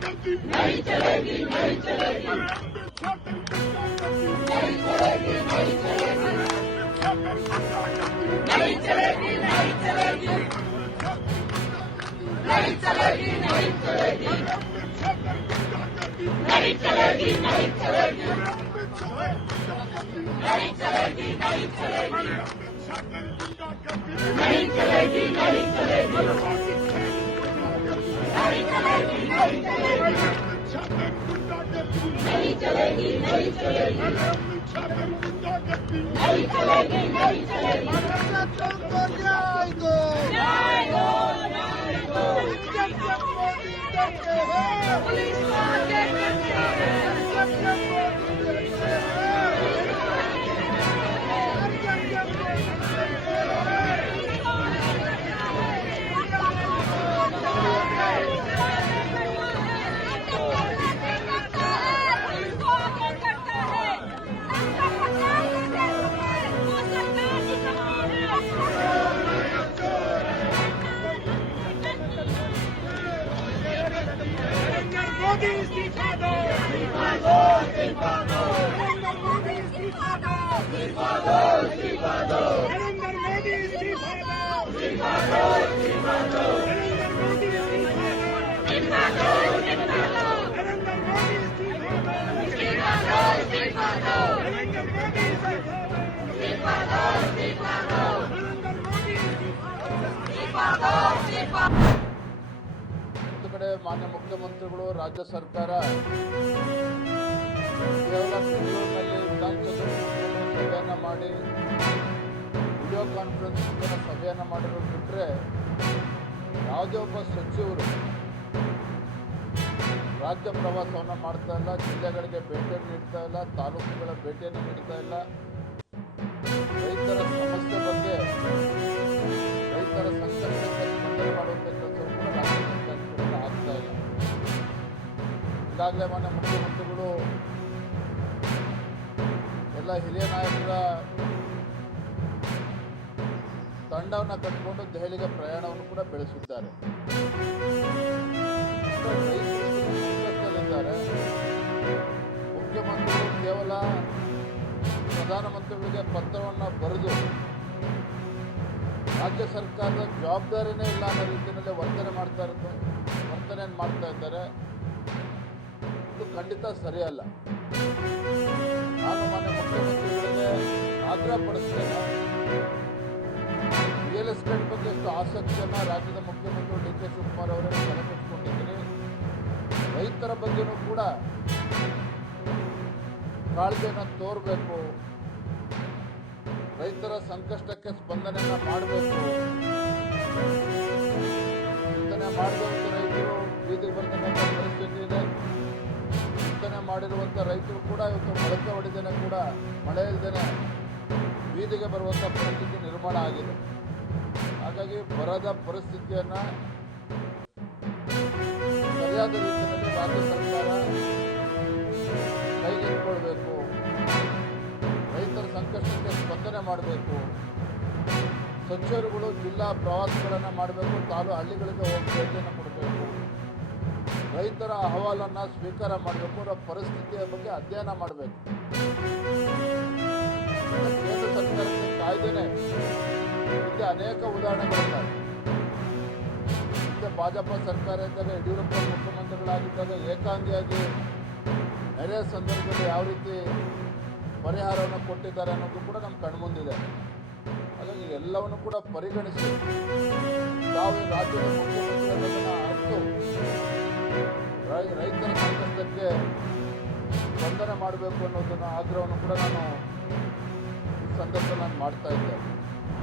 गुंडागर्दी नहीं चलेगी, नहीं चलेगी। नहीं चलेगी, नहीं चलेगी। नहीं चलेगी, नहीं चलेगी। नहीं चलेगी, नहीं चलेगी। नहीं चलेगी, नहीं चलेगी। नहीं चलेगी, नहीं चलेगी। नहीं चलेगी, नहीं चलेगी। नहीं चलेगी, नहीं चलेगी। नहीं चलेगी, नहीं चलेगी। नहीं चलेगी, नहीं चलेगी। न्याय दो, न्याय दो, न्याय दो। पुलिस को आगे करते हैं। मोदी इस्तीफा दो, इस्तीफा दो, इस्तीफा दो। नरेंद्र मोदी इस्तीफा दो, इस्तीफा दो, इस्तीफा दो। नरेंद्र मोदी इस्तीफा दो, इस्तीफा दो, इस्तीफा दो। नरेंद्र मोदी इस्तीफा दो, इस्तीफा दो। नरेंद्र मोदी इस्तीफा दो, इस्तीफा दो। नरेंद्र मोदी इस्तीफा दो, इस्तीफा दो। नरेंद्र मोदी इस्तीफा दो, इस्तीफा दो। ಕಡೆ ಮಾನ್ಯ ಮುಖ್ಯಮಂತ್ರಿಗಳು ರಾಜ್ಯ ಸರ್ಕಾರ ಕೇವಲ ಬೆಂಗಳೂರಿನಲ್ಲಿ ವಿಧಾನಸಭೆ ಸಭೆಯನ್ನು ಮಾಡಿ ವಿಡಿಯೋ ಕಾನ್ಫರೆನ್ಸ್ ಮೂಲಕ ಸಭೆಯನ್ನು ಮಾಡಿರೋದು ಬಿಟ್ಟರೆ ಯಾವುದೇ ಒಬ್ಬ ಸಚಿವರು ರಾಜ್ಯ ಪ್ರವಾಸವನ್ನು ಮಾಡ್ತಾ ಇಲ್ಲ, ಜಿಲ್ಲೆಗಳಿಗೆ ಭೇಟಿಯನ್ನು ನೀಡ್ತಾ ಇಲ್ಲ, ತಾಲೂಕುಗಳ ಭೇಟಿಯನ್ನು ನೀಡ್ತಾ ಇಲ್ಲ. ರೈತರ ಸಮಸ್ಯೆ ಬಗ್ಗೆ, ರೈತರ ಸಂಕಷ್ಟಕ್ಕೆ ಸ್ಪಂದನೆ ಮಾಡುವಂಥ ಕೆಲಸವನ್ನು ಕೂಡ ರಾಜ್ಯ ಸರ್ಕಾರ ಆಗ್ತಾ ಇಲ್ಲ. ಈಗಾಗಲೇ ಮಾನ್ಯ ಮುಖ್ಯಮಂತ್ರಿಗಳು ಎಲ್ಲ ಹಿರಿಯ ನಾಯಕರ ತಂಡವನ್ನು ಕಟ್ಟಿಕೊಂಡು ದೆಹಲಿಗೆ ಪ್ರಯಾಣವನ್ನು ಕೂಡ ಬೆಳೆಸಿದ್ದಾರೆ. ಸಂಕಷ್ಟದಲ್ಲಿದ್ದಾರೆ. ಮುಖ್ಯಮಂತ್ರಿಗಳು ಕೇವಲ ಪ್ರಧಾನಮಂತ್ರಿಗಳಿಗೆ ಪತ್ರವನ್ನು ಬರೆದು ರಾಜ್ಯ ಸರ್ಕಾರದ ಜವಾಬ್ದಾರಿನೇ ಇಲ್ಲ ಅನ್ನೋ ರೀತಿಯಲ್ಲಿ ವರ್ತನೆ ಮಾಡ್ತಾ ಇದ್ದಾರೆ. ಇದು ಖಂಡಿತ ಸರಿಯಲ್ಲ. ನಾನು ಮಾನ್ಯ ಮುಖ್ಯಮಂತ್ರಿಗಳಿಗೆ ಆಗ್ರಹ ಪಡಿಸ್ತೇನೆ, ರಿಯಲ್ ಎಸ್ಟೇಟ್ ಬಗ್ಗೆ ಎಷ್ಟು ಆಸಕ್ತಿಯನ್ನು ರಾಜ್ಯದ ಮುಖ್ಯಮಂತ್ರಿ ಡಿ ಕೆ ಶಿವಕುಮಾರ್ ಅವರೇ ತಲೆಕೆಟ್ಟಿಕೊಂಡಿದ್ದೀನಿ. ರೈತರ ಬಗ್ಗೆನೂ ಕೂಡ ಕಾಳಜಿಯನ್ನು ತೋರಬೇಕು, ರೈತರ ಸಂಕಷ್ಟಕ್ಕೆ ಸ್ಪಂದನೆಯನ್ನು ಮಾಡಬೇಕು. ಚಿಂತನೆ ಮಾಡಿದಂಥ ರೈತರು ಬೀದಿಗೆ ಬರ್ತಕ್ಕಂಥ ಪರಿಸ್ಥಿತಿ ಇದೆ. ಚಿಂತನೆ ಮಾಡಿರುವಂಥ ರೈತರು ಕೂಡ ಇವತ್ತು ಮೊಳಕೆ ಹೊಡೆದೇನೆ ಕೂಡ ಮಳೆ ಇಲ್ಲದೇನೆ ಬೀದಿಗೆ ಬರುವಂಥ ಪರಿಸ್ಥಿತಿ ನಿರ್ಮಾಣ ಆಗಿದೆ. ಹಾಗಾಗಿ ಬರದ ಪರಿಸ್ಥಿತಿಯನ್ನು ಸರಿಯಾದ ರೀತಿಯಲ್ಲಿ ರಾಜ್ಯ ಸರ್ಕಾರ ಕೈಗೆತ್ತಿಕೊಳ್ಬೇಕು, ರೈತರ ಸಂಕಷ್ಟಕ್ಕೆ ಸ್ಪಂದನೆ ಮಾಡಬೇಕು. ಸಚಿವರುಗಳು ಜಿಲ್ಲಾ ಪ್ರವಾಸಗಳನ್ನು ಮಾಡಬೇಕು, ಹಳ್ಳಿಗಳಿಗೆ ಹೋಗಿ ಭೇಟಿಯನ್ನು ಕೊಡಬೇಕು, ರೈತರ ಅಹವಾಲನ್ನು ಸ್ವೀಕಾರ ಮಾಡಬೇಕು, ಅವರ ಪರಿಸ್ಥಿತಿಯ ಬಗ್ಗೆ ಅಧ್ಯಯನ ಮಾಡಬೇಕು. ಕೇಂದ್ರ ಸರ್ಕಾರಕ್ಕೆ ಕಾಯ್ದೆನೇ ಹಿಂದೆ ಅನೇಕ ಉದಾಹರಣೆಗಳಿದ್ದಾವೆ. ಹಿಂದೆ ಭಾಜಪ ಸರ್ಕಾರ ಇದ್ದಾಗ, ಯಡಿಯೂರಪ್ಪ ಮುಖ್ಯಮಂತ್ರಿಗಳಾಗಿದ್ದಾಗ ಏಕಾಂಗಿಯಾಗಿ ನೆರೆಯ ಸಂದರ್ಭದಲ್ಲಿ ಯಾವ ರೀತಿ ಪರಿಹಾರವನ್ನು ಕೊಟ್ಟಿದ್ದಾರೆ ಅನ್ನೋದು ಕೂಡ ನಮ್ಮ ಕಣ್ಮುಂದಿದೆ. ಹಾಗಾಗಿ ಎಲ್ಲವನ್ನು ಕೂಡ ಪರಿಗಣಿಸಿ ತಾವು ರಾಜ್ಯದ ಮುಖ್ಯಮಂತ್ರಿಗಳನ್ನು ಅರ್ಥ ರೈತರ ಸಂಕಷ್ಟಕ್ಕೆ ಸ್ಪಂದನೆ ಮಾಡಬೇಕು ಅನ್ನೋದನ್ನು ಆಗ್ರಹವನ್ನು ಕೂಡ ನಾನು ಈ ಸಂದರ್ಭದಲ್ಲಿ ಮಾಡ್ತಾ ಇದ್ದೆ.